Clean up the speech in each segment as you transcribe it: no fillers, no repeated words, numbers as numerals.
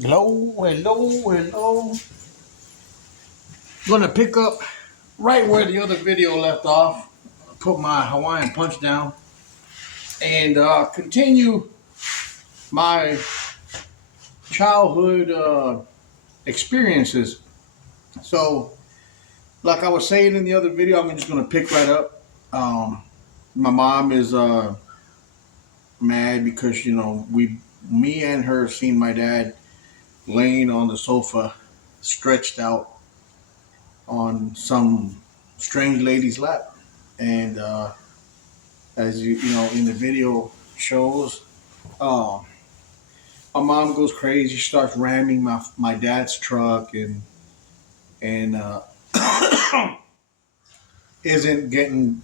Hello, hello, hello. Gonna pick up right where the other video left off. Put my Hawaiian punch down and continue my childhood experiences. So, like I was saying in the other video, I'm just gonna pick right up. Um, my mom is mad because me and her seen my dad laying on the sofa, stretched out on some strange lady's lap, and as you know in the video shows, uh, my mom goes crazy. She starts ramming my dad's truck and isn't getting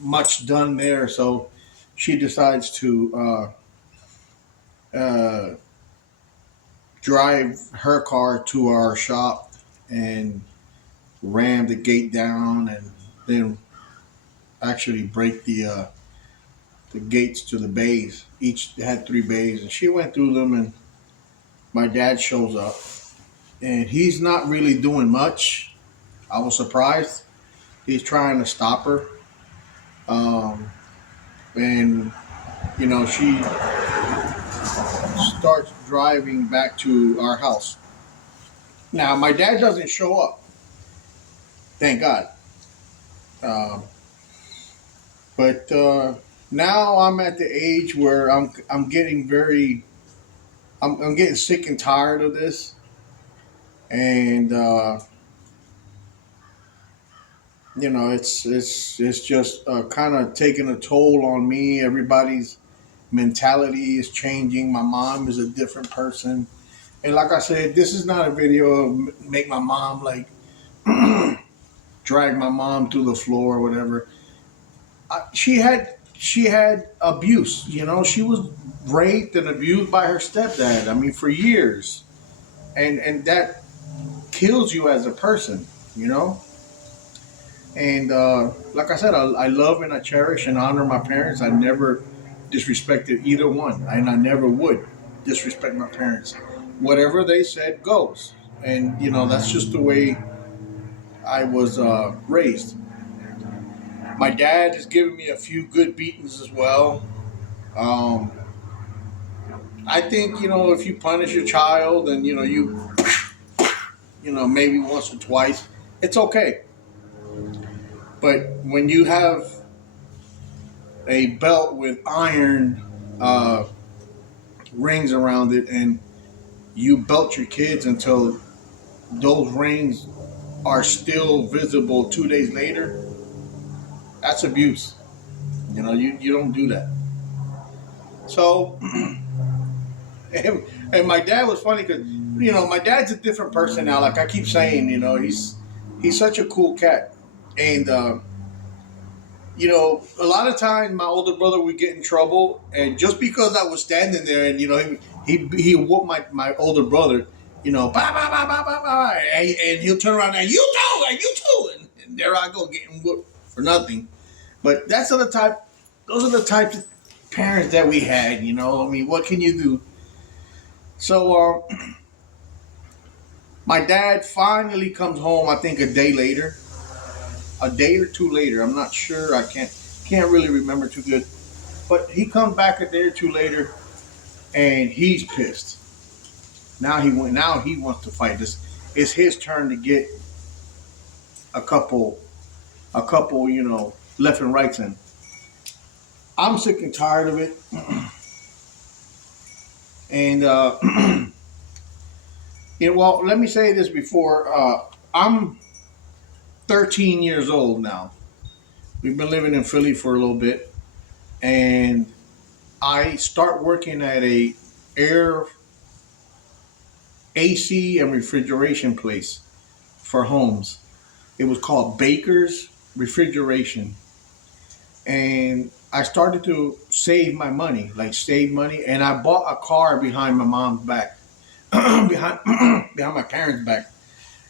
much done there. So she decides to drive her car to our shop and ram the gate down and then actually break the gates to the bays. Each had three bays, and she went through them. And my dad shows up, and he's not really doing much. I was surprised. He's trying to stop her, and she starts driving back to our house. Now my dad doesn't show up, thank God. Um, but now I'm at the age where I'm getting I'm getting sick and tired of this, and it's just kind of taking a toll on me. Everybody's mentality is changing. My mom is a different person, and like I said, this is not a video of make my mom like drag my mom through the floor or whatever. She had abuse. She was raped and abused by her stepdad. I mean, for years, and that kills you as a person. You know. And like I said, I love and I cherish and honor my parents. I never disrespected either one, and I never would disrespect my parents. Whatever they said goes, and that's just the way I was raised. My dad has given me a few good beatings as well. Um, I think if you punish your child and maybe once or twice, it's okay. But when you have a belt with iron rings around it and you belt your kids until those rings are still visible 2 days later, that's abuse. You don't do that. So, and my dad was funny because, my dad's a different person now. Like I keep saying, he's such a cool cat. And, a lot of times my older brother would get in trouble. And just because I was standing there and, he whooped my older brother, bah, bah, bah, bah, bah, bah, and he'll turn around and you too. And there I go getting whooped for nothing. But those are the types of parents that we had, I mean, what can you do? So my dad finally comes home, I think a day or two later. I'm not sure. I can't really remember too good. But he comes back a day or two later, and he's pissed. Now he wants to fight. This it's his turn to get a couple left and rights in. I'm sick and tired of it, and well, let me say this before. I'm 13 years old now. We've been living in Philly for a little bit, and I start working at a air AC and refrigeration place for homes. It was called Baker's Refrigeration, and I started to save my money, like save money, and I bought a car behind my mom's back, behind my parents' back.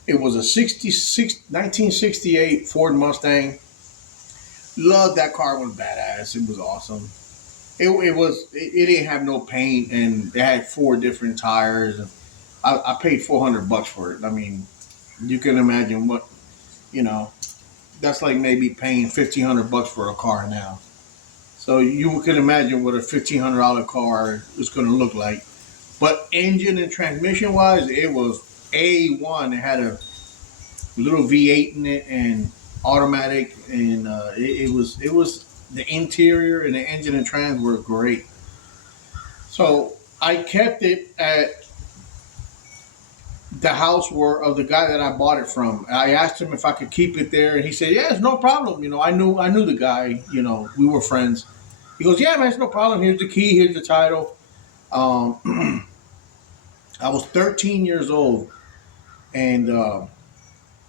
It was a 1968 Ford Mustang. Loved that car. It was badass. It was awesome. it didn't have no paint, and it had four different tires. And I paid $400 for it. I mean, you can imagine what you know. That's like maybe paying $1,500 for a car now. So you can imagine what a $1,500 car is going to look like. But engine and transmission wise, it was A1. It had a little V8 in it and automatic, and it was the interior and the engine and trans were great. So I kept it at the house where of the guy that I bought it from. I asked him if I could keep it there, and he said, "Yeah, it's no problem." I knew the guy. We were friends. He goes, "Yeah, man, it's no problem. Here's the key. Here's the title." Um, I was 13 years old, and I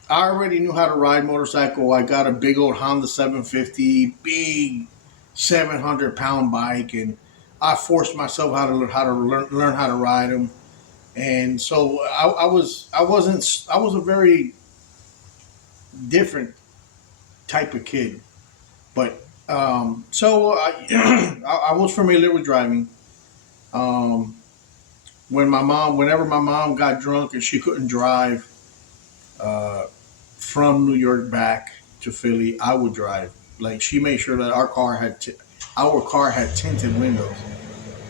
already knew how to ride motorcycle. I got a big old Honda 750, big 700-pound bike, and I forced myself how to learn how to ride them. And so I was a very different type of kid, but so I was familiar with driving. Um, whenever my mom got drunk and she couldn't drive uh, from New York back to Philly, I would drive. Like she made sure that our car had tinted windows,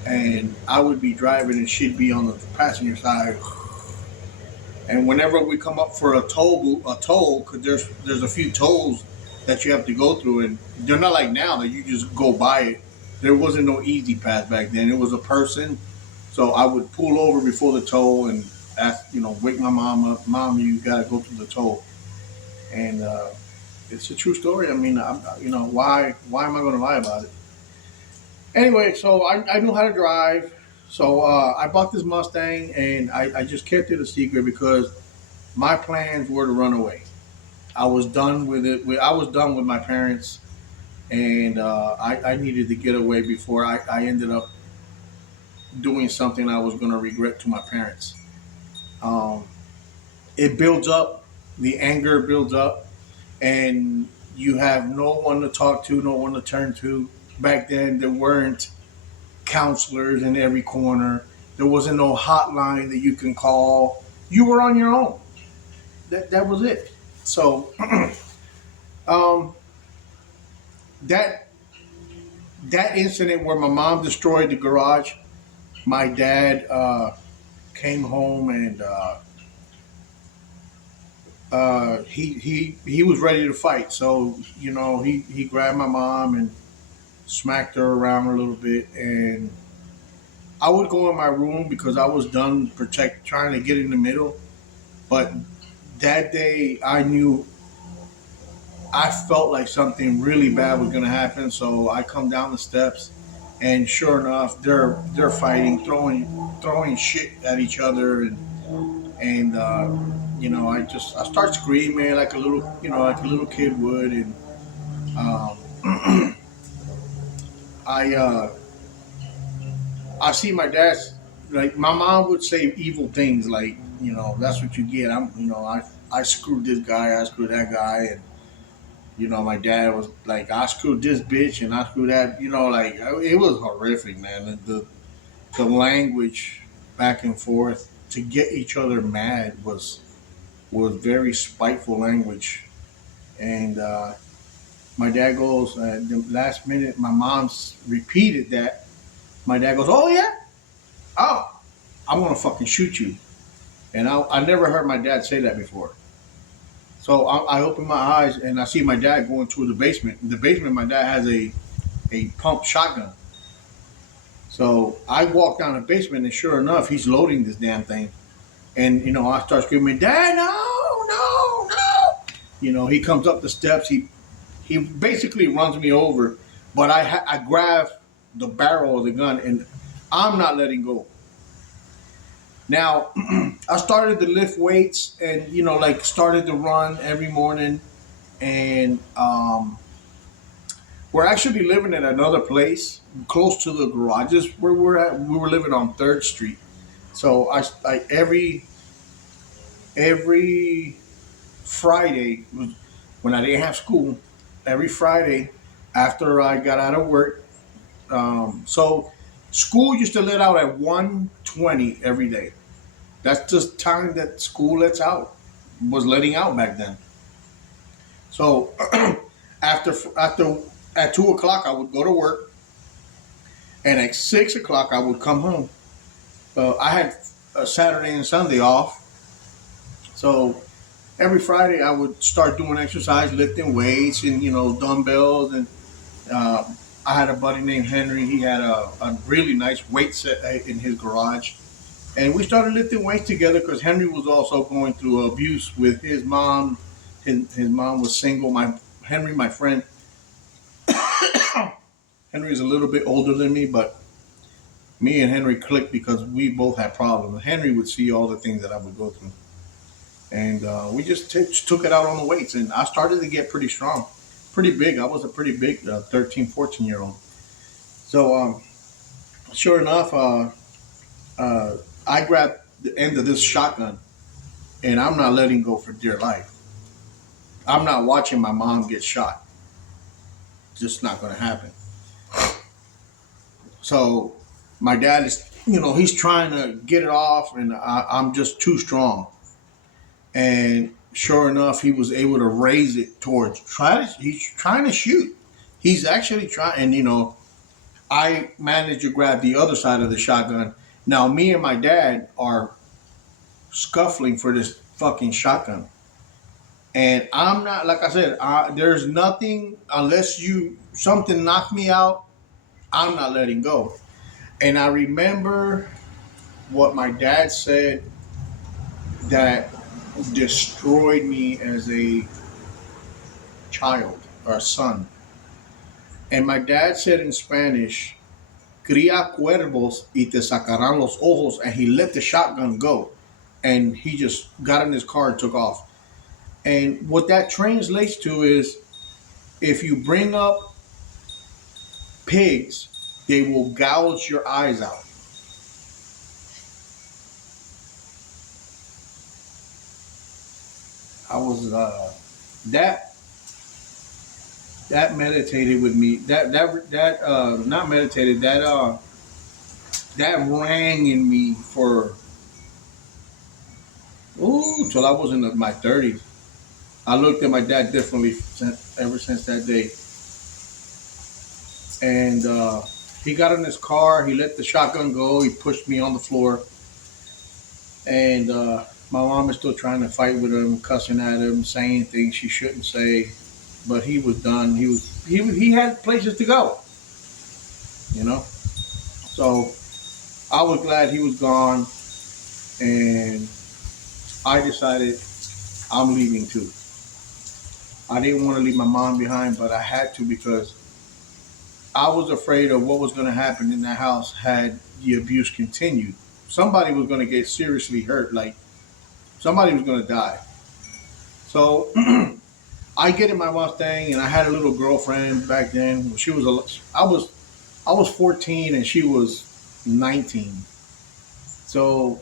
and I would be driving and she'd be on the passenger side. And whenever we come up for a toll, because there's a few tolls that you have to go through, and they're not like now that you just go by it. There wasn't no easy pass back then. It was a person, so I would pull over before the toll and ask, wake my mom up. Mom, you gotta go through the toll, and it's a true story. I mean, why am I going to lie about it? Anyway, so I knew how to drive. So I bought this Mustang, and I just kept it a secret because my plans were to run away. I was done with it. I was done with my parents, and I needed to get away before I ended up doing something I was going to regret to my parents. Um, it builds up, the anger builds up, and you have no one to talk to, no one to turn to. Back then, there weren't counselors in every corner. There wasn't no hotline that you can call. You were on your own. That was it. So um, that that incident where my mom destroyed the garage, my dad came home and he was ready to fight. So he grabbed my mom and smacked her around a little bit, and I would go in my room because I was done trying to get in the middle. But that day, I felt like something really bad was going to happen. So I come down the steps, and sure enough, they're fighting, throwing shit at each other, and I start screaming like a little kid would, and um, I I see my dad's, like my mom would say evil things like, that's what you get. I screwed this guy, I screwed that guy, and my dad was like, I screwed this bitch and I screwed that. Like it was horrific, man. The language back and forth to get each other mad was very spiteful language, and my dad goes, the last minute my mom's repeated that. My dad goes, oh yeah, oh, I'm gonna fucking shoot you. And I never heard my dad say that before. So I open my eyes and I see my dad going to the basement. In the basement, my dad has a pump shotgun. So I walk down the basement and sure enough, he's loading this damn thing. And I start screaming, "Dad, no, no, no!" He comes up the steps. He basically runs me over, but I grab the barrel of the gun and I'm not letting go. Now, I started to lift weights and like started to run every morning, and we're actually living in another place close to the garages where we're at. We were living on Third Street, so I every Friday when I didn't have school, every Friday after I got out of work, So school used to let out at 1:20 every day. That's just time that school lets out, was letting out back then. So after at 2 o'clock I would go to work, and at 6 o'clock I would come home. I had a Saturday and Sunday off, so every Friday I would start doing exercise, lifting weights, and dumbbells. And uh, I had a buddy named Henry. He had a really nice weight set in his garage, and we started lifting weights together because Henry was also going through abuse with his mom. His mom was single. My friend, Henry is a little bit older than me, but me and Henry clicked because we both had problems. Henry would see all the things that I would go through, and we just took it out on the weights. And I started to get pretty strong, pretty big. I was a pretty big 13, 14 year old. So sure enough, uh, I grabbed the end of this shotgun, and I'm not letting go for dear life. I'm not watching my mom get shot. Just not going to happen. So my dad is, he's trying to get it off, and I'm just too strong. And sure enough, he was able to raise it towards he's trying to shoot. He's actually trying, and I managed to grab the other side of the shotgun. Now me and my dad are scuffling for this fucking shotgun. And I'm not, like I said, there's nothing, unless something knocked me out, I'm not letting go. And I remember what my dad said that destroyed me as a child or son. And my dad said in Spanish, "Cría cuervos y te sacarán los ojos," and he let the shotgun go. And he just got in his car and took off. And what that translates to is, if you bring up pigs, they will gouge your eyes out. I was that that meditated with me. That not meditated. That rang in me for till I was in my 30s. I looked at my dad differently ever since that day. And he got in his car. He let the shotgun go. He pushed me on the floor. And my mom is still trying to fight with him, cussing at him, saying things she shouldn't say. But he was done. He had places to go, you know. So I was glad he was gone, and I decided I'm leaving too. I didn't want to leave my mom behind, but I had to because I was afraid of what was going to happen in that house had the abuse continued. Somebody was going to get seriously hurt, like somebody was going to die. So I get in my Mustang, and I had a little girlfriend back then. I was 14 and she was 19. So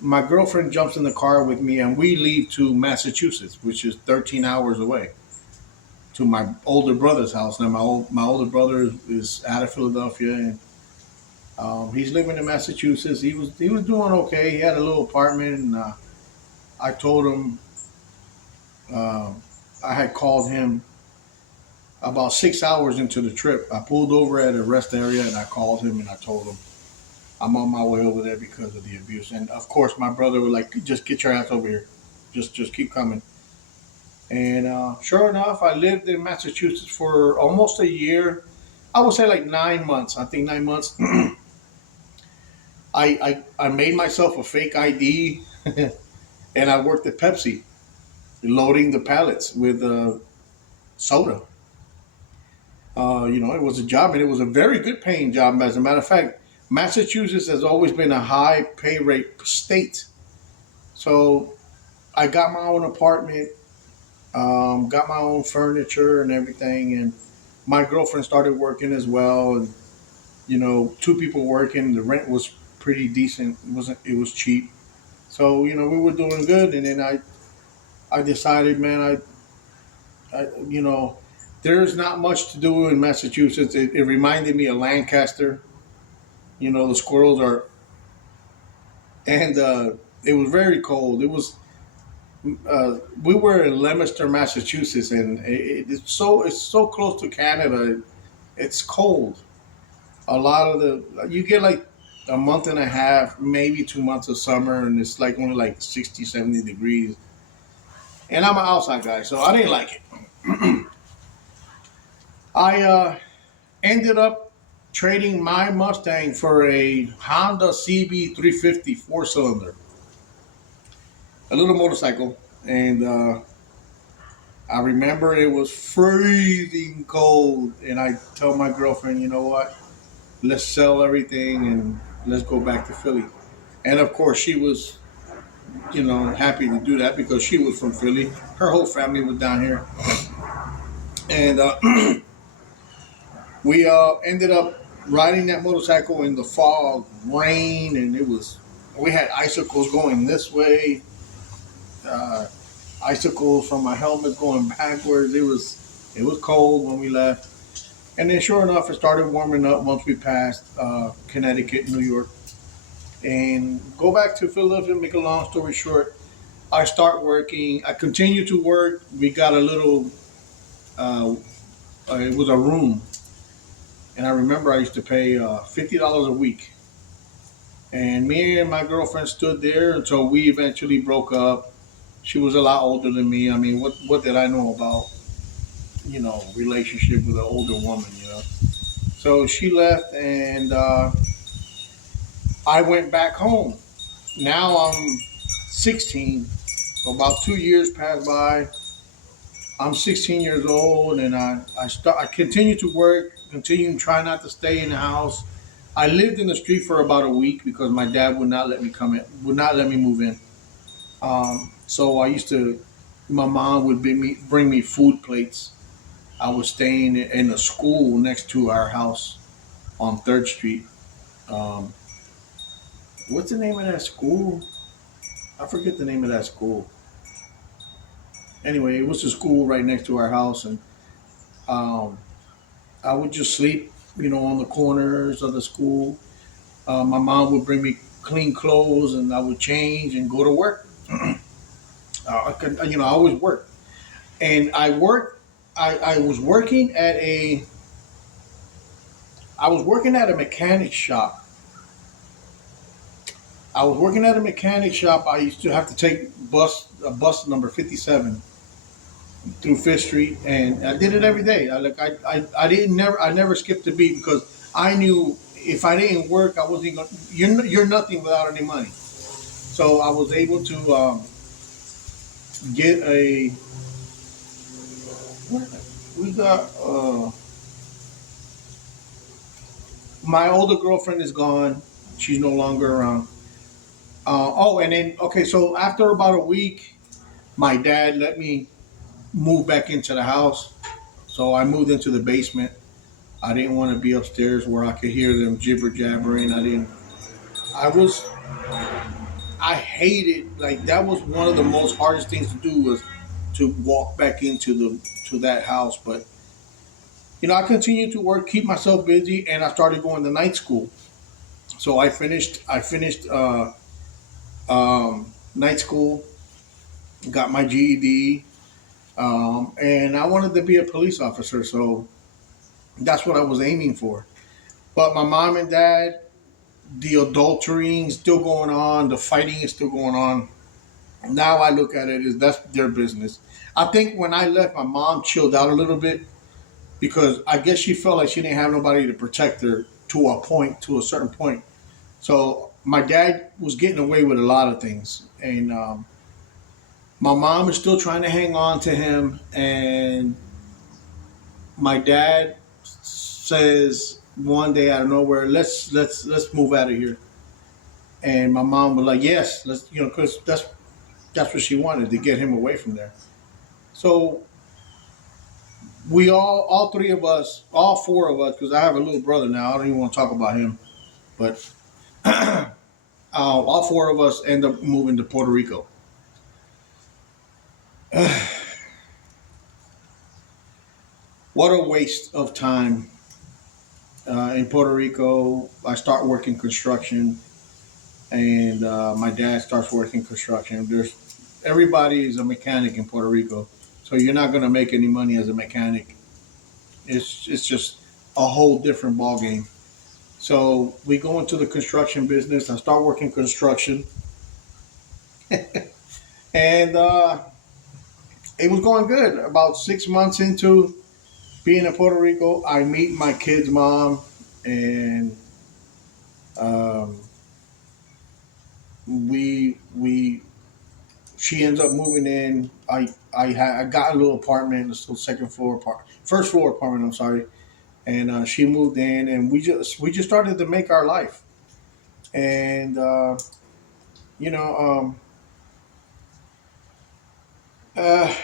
my girlfriend jumps in the car with me, and we leave to Massachusetts, which is 13 hours away, to my older brother's house. Now my older brother is out of Philadelphia, and he's living in Massachusetts. He was doing okay. He had a little apartment, and I told him uh, I had called him about 6 hours into the trip. I pulled over at a rest area, and I called him and I told him I'm on my way over there because of the abuse. And of course, my brother was like, "Just get your ass over here. Just keep coming." And sure enough, I lived in Massachusetts for almost a year. I would say like 9 months. I think 9 months. I made myself a fake ID, and I worked at Pepsi, loading the pallets with soda. It was a job, and it was a very good paying job. As a matter of fact, Massachusetts has always been a high pay rate state. So I got my own apartment, got my own furniture and everything, and my girlfriend started working as well. And two people working, the rent was pretty decent. It was cheap. So we were doing good, and then I decided, man, I There's not much to do in Massachusetts. It reminded me of Lancaster. You know, the squirrels are, and it was very cold. It was. We were in Leominster, Massachusetts, and it's so close to Canada. It's cold. A lot of the you get like a month and a half, maybe 2 months of summer, and it's like only like 60, 70 degrees. And I'm an outside guy, so I didn't like it. I ended up trading my Mustang for a Honda CB 350 4 cylinder, a little motorcycle. And I remember it was freezing cold. And I told my girlfriend, you know what? Let's sell everything and let's go back to Philly. And of course, she was, happy to do that because she was from Philly. Her whole family was down here. And we ended up riding that motorcycle in the fog, rain, and we had icicles going this way, uh, icicles from my helmet going backwards. It was cold when we left, and then sure enough, it started warming up once we passed Connecticut, New York, and go back to Philadelphia. Make a long story short, I start working. I continue to work. We got a little. Uh, it was a room, and I remember I used to pay $50 a week. And me and my girlfriend stood there until we eventually broke up. She was a lot older than me. I mean, what did I know about relationship with an older woman. So she left, and I went back home. Now I'm 16. So about 2 years passed by. I'm 16 years old, and I continue to work, continue to try not to stay in the house. I lived in the street for about a week because my dad would not let me come in, would not let me move in. So I used to, my mom would bring me food plates. I was staying in a school next to our house on Third Street. Um, what's the name of that school? I forget the name of that school. Anyway, it was a school right next to our house, and um, I would just sleep, on the corners of the school. My mom would bring me clean clothes, and I would change and go to work. I always work, and I was working at a mechanic shop. I was working at a mechanic shop. I used to have to take bus number 57 through Fifth Street, and I did it every day. I never skipped a beat because I knew if I didn't work, I wasn't going. You're nothing without any money. So I was able to get a. We got my older girlfriend is gone. She's no longer around. And then okay, so after about a week, my dad let me move back into the house. So I moved into the basement. I didn't want to be upstairs where I could hear them jibber jabbering. I didn't. I was. I hated like that was one of the most hardest things to do was to walk back into the to that house. But I continued to work, keep myself busy, and I started going to night school. So I finished night school, got my GED, and I wanted to be a police officer. So that's what I was aiming for. But my mom and dad, the adulterying still going on, the fighting is still going on. Now I look at it as that's their business. I think when I left, my mom chilled out a little bit because I guess she felt like she didn't have nobody to protect her to a certain point. So my dad was getting away with a lot of things, and my mom is still trying to hang on to him. And my dad says one day out of nowhere, let's move out of here. And my mom was like, yes, let's, because that's what she wanted to get him away from there. So we all three of us, all four of us, because I have a little brother now. I don't even want to talk about him, but all four of us end up moving to Puerto Rico. what a waste of time. In Puerto Rico, I start working construction, and my dad starts working construction. There's everybody is a mechanic in Puerto Rico, so you're not going to make any money as a mechanic. It's just a whole different ball game. So we go into the construction business. I start working construction, and it was going good. About 6 months into being in Puerto Rico, I meet my kid's mom, and um, we she ends up moving in. I got a little apartment, a little second floor apartment, first floor apartment. I'm sorry, and she moved in, and we just started to make our life, and you know,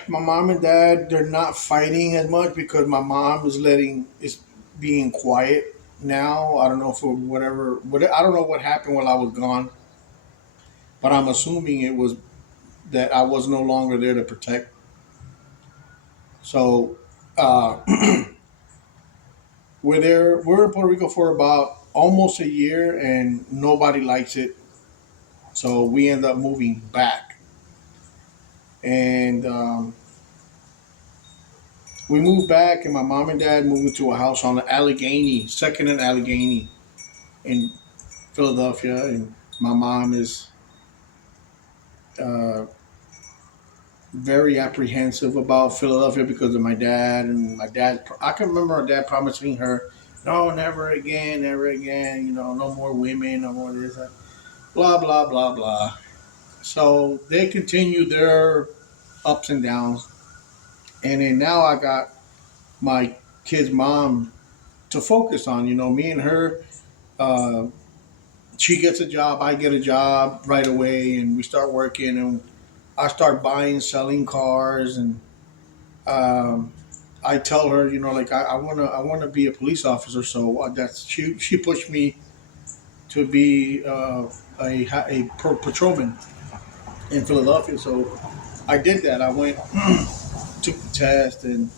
my mom and dad, they're not fighting as much because my mom is being quiet now. I don't know for I don't know what happened while I was gone, but I'm assuming it was that I was no longer there to protect. So uh, we're there. We're in Puerto Rico for about almost a year, and nobody likes it. So we end up moving back, and we moved back, and my mom and dad moved into a house on Allegheny, Second and Allegheny, in Philadelphia. And my mom is uh, very apprehensive about Philadelphia because of my dad. And my dad, I can remember my dad promising her, "No, never again, never again. No more women, no more this, that, blah blah blah blah." So they continue their ups and downs, and then now I got my kid's mom to focus on. Me and her. Uh, she gets a job, I get a job right away, and we start working, and I start buying, selling cars, and um, I tell her, like I wanna be a police officer. So that's she pushed me to be a patrolman in Philadelphia. So I did that. I went, took the test, and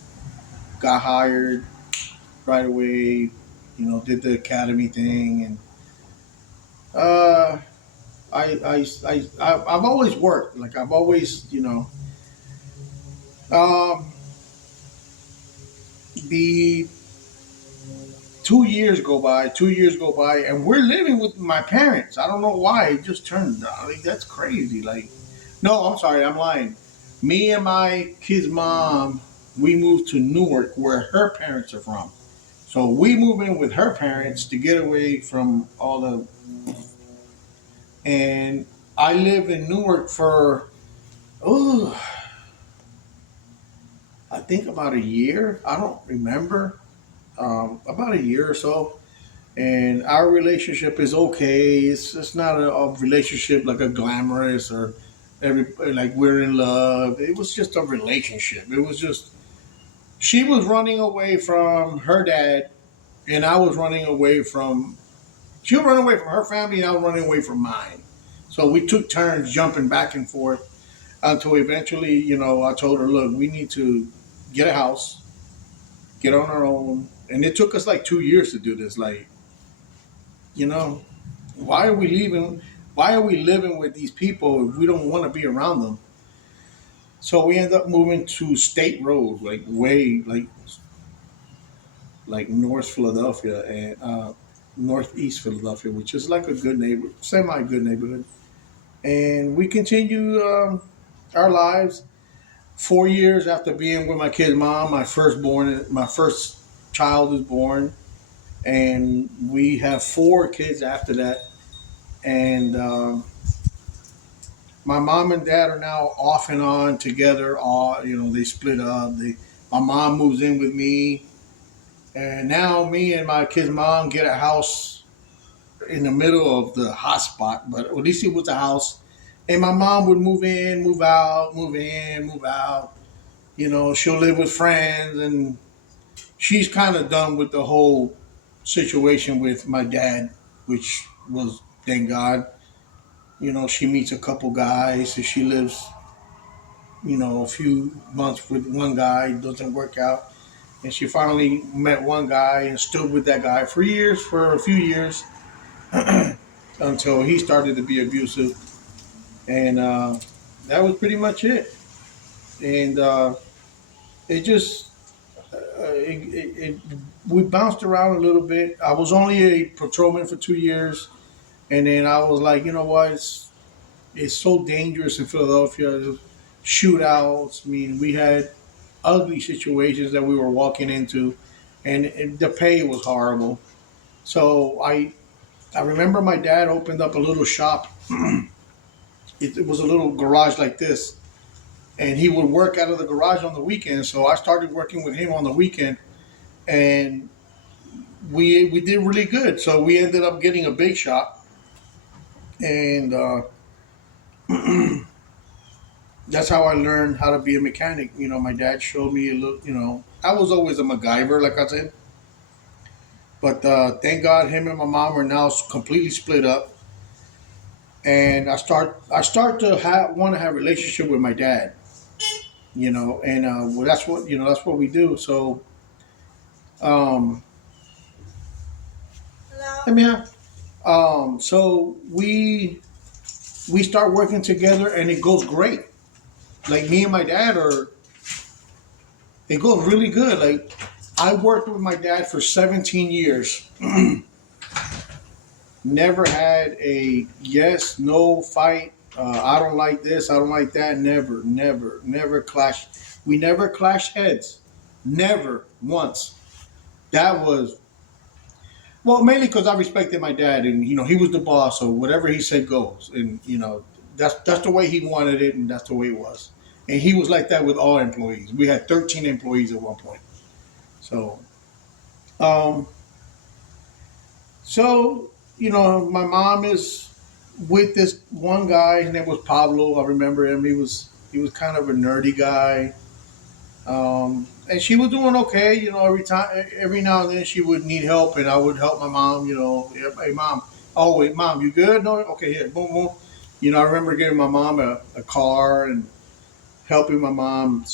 got hired right away. Did the academy thing, and uh, I've always worked. Like I've always, um, the 2 years go by, 2 years go by, and we're living with my parents. I don't know why it just turned. Like that's crazy. Like, no, I'm sorry, I'm lying. Me and my kid's mom, we moved to Newark, where her parents are from. So we move in with her parents to get away from all the. And I lived in Newark for oh, I think about a year. I don't remember. About a year or so, and our relationship is okay. It's not a relationship like a glamorous or like we're in love. It was just a relationship. It was just she was running away from her dad, and I was running away from. She was running away from her family, and I was running away from mine. So we took turns jumping back and forth until eventually, I told her, "Look, we need to get a house, get on our own." And it took us like 2 years to do this. Like, you know, why are we leaving? Why are we living with these people if we don't want to be around them? So we end up moving to State Road, like way like North Philadelphia and Northeast Philadelphia, which is like a good neighbor, semi good neighborhood. And we continue our lives. 4 years after being with my kid's mom, my first child is born, and we have four kids after that. And my mom and dad are now off and on together. All they split up. My mom moves in with me, and now me and my kid's mom get a house in the middle of the hot spot. But at least it was a house, and my mom would move in, move out, move in, move out. She'll live with friends, and she's kind of done with the whole situation with my dad, which was thank God. She meets a couple guys, so she lives a few months with one guy, doesn't work out. and she finally met one guy and stood with that guy for years, for a few years, until he started to be abusive, and that was pretty much it. And it just it we bounced around a little bit. I was only a patrolman for 2 years, and then I was like, you know what, it's so dangerous in Philadelphia. Shootouts. I mean, we had ugly situations that we were walking into, and the pay was horrible. So I remember my dad opened up a little shop. It was a little garage like this, and he would work out of the garage on the weekend. So I started working with him on the weekend, and we did really good. So we ended up getting a big shop, and that's how I learned how to be a mechanic. You know, my dad showed me a little. You know, I was always a MacGyver, like I said. But thank God, him and my mom are now completely split up, and I start to want to have a relationship with my dad. You know, and well, that's what we do. So um, let me have. So we start working together, and it goes great. Like me and my dad are, it goes really good. Like I worked with my dad for 17 years. Never had a yes, no fight. I don't like this. I don't like that. Never, never, never clashed. We never clashed heads. Never once. That was well, mainly because I respected my dad, and he was the boss, so whatever he said goes, and that's the way he wanted it, and that's the way it was. And he was like that with all employees. We had 13 employees at one point. So, um, my mom is with this one guy. His name was Pablo. I remember him. He was kind of a nerdy guy. And she was doing okay. Every now and then she would need help, and I would help my mom. Yeah, hey mom, oh wait, mom, you good? No, okay, here, boom, boom. I remember giving my mom a car and helping my mom.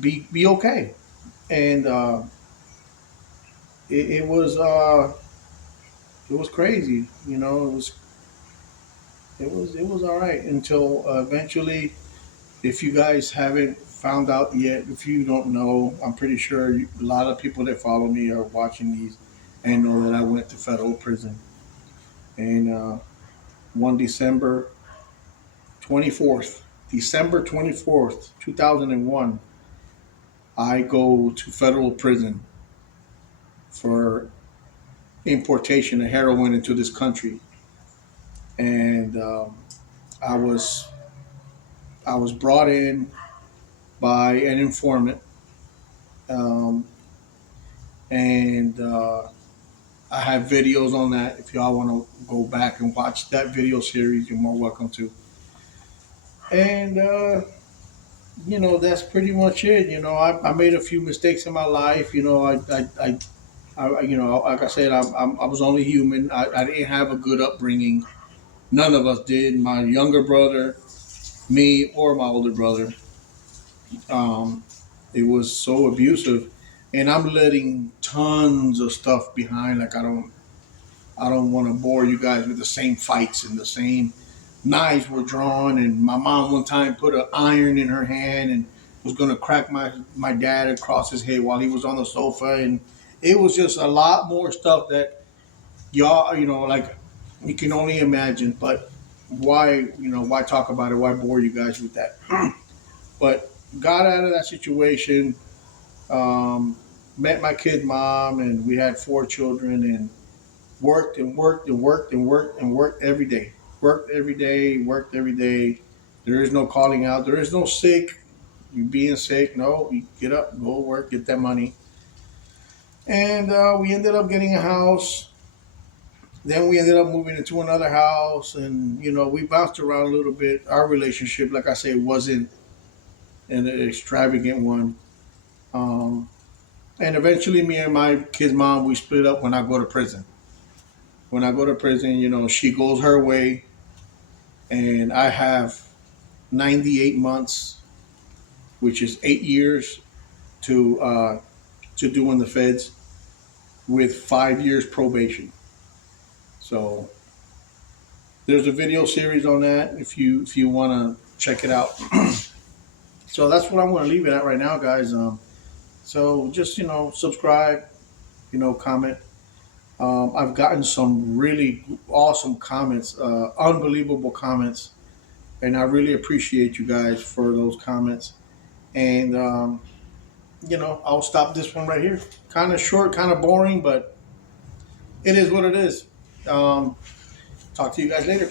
Be okay. And it was crazy. It was all right until eventually. If you guys haven't found out yet, if you don't know, I'm pretty sure a lot of people that follow me are watching these and know that I went to federal prison. And one December 24th, 2001, I go to federal prison for importation of heroin into this country. And I was I was brought in by an informant, um, and I have videos on that. If y'all want to go back and watch that video series, you're more welcome to. And that's pretty much it. I made a few mistakes in my life. Like I said, I was only human. I didn't have a good upbringing. None of us did. My younger brother, me, or my older brother. Um, it was so abusive, and I'm letting tons of stuff behind. Like I don't want to bore you guys with the same fights and the same knives were drawn. And my mom one time put an iron in her hand and was going to crack my dad across his head while he was on the sofa. And it was just a lot more stuff that y'all, like you can only imagine. But why talk about it? Why bore you guys with that? But got out of that situation, um, met my kid mom, and we had 4 children, and worked and worked and worked and worked and worked every day. Worked every day, worked every day. There is no calling out. There is no sick. You being sick. No, you get up, go work, get that money. And we ended up getting a house. Then we ended up moving into another house, and we bounced around a little bit. Our relationship, like I said, wasn't an extravagant one. Um, and eventually, me and my kid's mom, we split up when I go to prison. When I go to prison, she goes her way, and I have 98 months, which is 8 years to doing the feds with 5 years probation. So there's a video series on that if you want to check it out. So that's what I'm going to leave it at right now, guys. So just subscribe, comment. I've gotten some really awesome comments, unbelievable comments, and I really appreciate you guys for those comments. And I'll stop this one right here. Kind of short, kind of boring, but it is what it is. Talk to you guys later.